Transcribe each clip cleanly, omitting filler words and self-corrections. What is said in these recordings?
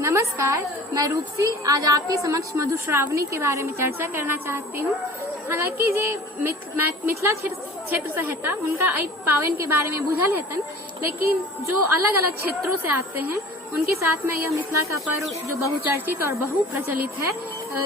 नमस्कार, मैं रूपसी आज आपके समक्ष मधुश्रावणी के बारे में चर्चा करना चाहती हूँ। हालांकि जे मिथिला क्षेत्र से हेता उनका आई पावन के बारे में बुझल हेतन, लेकिन जो अलग अलग क्षेत्रों से आते हैं उनके साथ में यह मिथिला का पर्व जो बहुचर्चित और बहु प्रचलित है,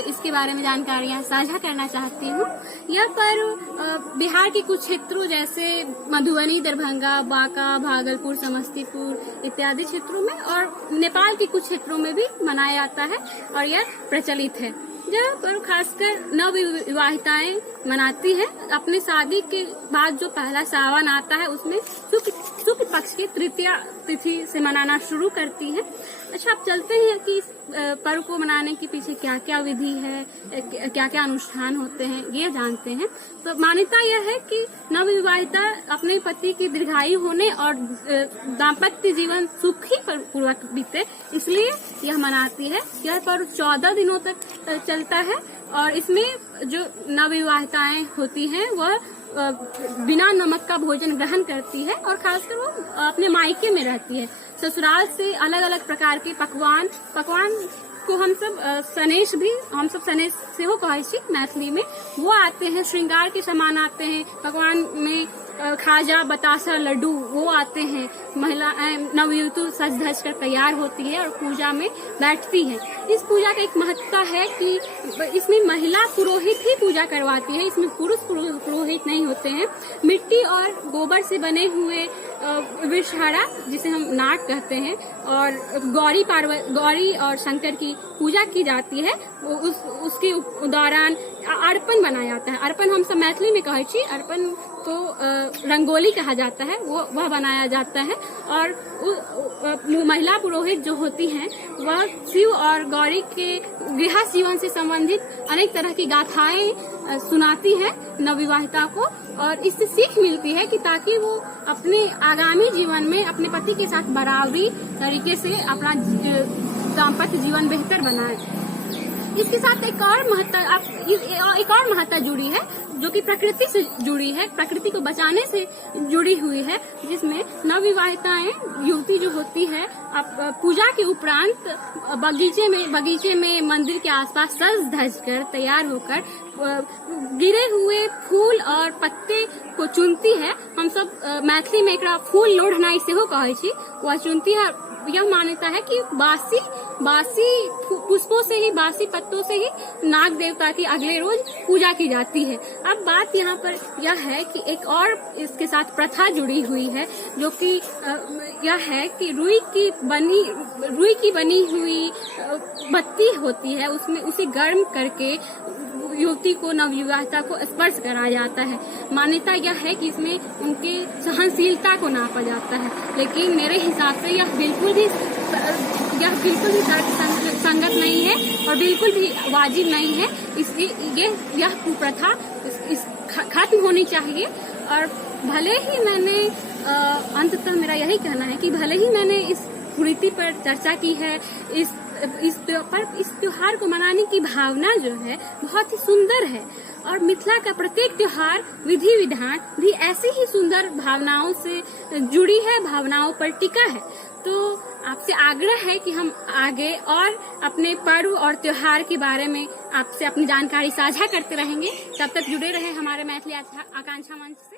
इसके बारे में जानकारियां साझा करना चाहती हूँ। यह पर्व बिहार के कुछ क्षेत्रों जैसे मधुबनी, दरभंगा, बांका, भागलपुर, समस्तीपुर इत्यादि क्षेत्रों में और नेपाल के कुछ क्षेत्रों में भी मनाया जाता है और यह प्रचलित है। यह पर्व खासकर नवविवाहिताएं मनाती हैं। अपने शादी के बाद जो पहला सावन आता है उसमें शुक्ल पक्ष की तृतीया तिथि से मनाना शुरू करती हैं। अच्छा, अब चलते हैं कि इस पर्व को मनाने के पीछे क्या क्या विधि है, क्या क्या अनुष्ठान होते हैं, ये जानते हैं। तो मान्यता यह है कि नवविवाहिता अपने पति की दीर्घायु होने और दाम्पत्य जीवन सुखी पूर्वक बीते, इसलिए यह मनाती है। यह पर्व 14 दिनों तक चलता है और इसमें जो नवविवाहिताएं होती हैं वह बिना नमक का भोजन ग्रहण करती है और खासकर वो अपने मायके में रहती है। ससुराल से अलग अलग प्रकार के पकवान को हम सब सनेश से हो कहे छी मैथिली में, वो आते हैं। श्रृंगार के सामान आते हैं, पकवान में खाजा, बतासा, लड्डू वो आते हैं। महिलाएं नवयुवती सज धज कर तैयार होती है और पूजा में बैठती है। इस पूजा का एक महत्ता है कि इसमें महिला पुरोहित ही पूजा करवाती है, इसमें पुरुष पुरोहित नहीं होते हैं। मिट्टी और गोबर से बने हुए विषहारा, जिसे हम नाग कहते हैं, और गौरी और शंकर की पूजा की जाती है। उसके दौरान अर्पण बनाया जाता है। अर्पण हम सब मैथिली में कहे छी, अर्पण तो रंगोली कहा जाता है, वह बनाया जाता है। और महिला पुरोहित जो होती हैं वह शिव और गौरी के गृह जीवन से संबंधित अनेक तरह की गाथाएं सुनाती है नवविवाहिता को, और इससे सीख मिलती है कि ताकि वो अपने आगामी जीवन में अपने पति के साथ बराबरी तरीके से अपना दाम्पत्य जीवन बेहतर बनाए। इसके साथ एक और महत्ता जुड़ी है जो कि प्रकृति से जुड़ी है, प्रकृति को बचाने से जुड़ी हुई है, जिसमें नवविवाहिताएं युवती जो होती है पूजा के उपरांत बगीचे में मंदिर के आसपास सज धज कर तैयार होकर गिरे हुए फूल और पत्ते को चुनती है। हम सब मैथिली में एकरा फूल लोढ़नाई से हो कहे छी, वह चुनती है। यह मान्यता है कि बासी पुष्पों से ही, बासी पत्तों से ही नाग देवता की अगले रोज पूजा की जाती है। अब बात यहाँ पर यह है कि एक और इसके साथ प्रथा जुड़ी हुई है, जो कि यह है कि रुई की बनी हुई बत्ती होती है, उसमें उसे गर्म करके युवती को, नवविवाहिता को स्पर्श कराया जाता है। मान्यता यह है कि इसमें उनके सहनशीलता को नापा जाता है, लेकिन मेरे हिसाब से यह बिल्कुल भी तर्क संगत नहीं है और बिल्कुल भी वाजिब नहीं है। इसलिए यह कुप्रथा खत्म होनी चाहिए। और भले ही मैंने अंततः मेरा यही कहना है कि भले ही मैंने इस कुरीति पर चर्चा की है, इस त्योहार को मनाने की भावना जो है बहुत ही सुंदर है, और मिथिला का प्रत्येक त्योहार, विधि विधान भी ऐसी ही सुंदर भावनाओं से जुड़ी है, भावनाओं पर टिका है। तो आपसे आग्रह है कि हम आगे और अपने पर्व और त्योहार के बारे में आपसे अपनी जानकारी साझा करते रहेंगे। तब तक जुड़े रहे हमारे मैथिली आकांक्षा मंच।